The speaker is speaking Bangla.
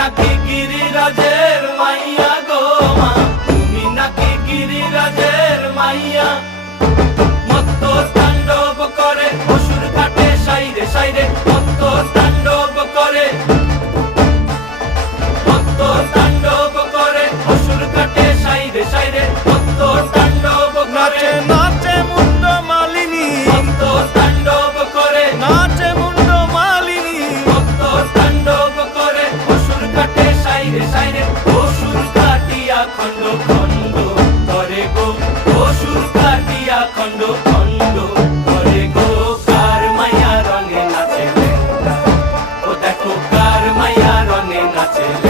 নাকি গিরিরাজের মাইয়া গো মা, তুমি নাকি গিরিরাজের মাইয়া। মত্ত তাণ্ডব করে অসুর কাটে সাইরে সাইরে, মত্ত তাণ্ডব করে, মত্ত তাণ্ডব করে অসুর কাটে সাইরে সাইরে, মত্ত তাণ্ডব করে। নাচে মুন্ড মালিনী, মত্ত তাণ্ডব করে, নাচে মুন্ড মালিনী, মত্ত তাণ্ডব করে অসুর কাটে সাইরে সাইরে, অসুর কাটিয়া খণ্ড খণ্ড করে গো, অসুর কাটিয়া খণ্ড খণ্ড করে গো। কার মায়া রঙে নাচে লেঙ্গা, ও দেখো কার মায়া রঙে নাচে লেঙ্গা।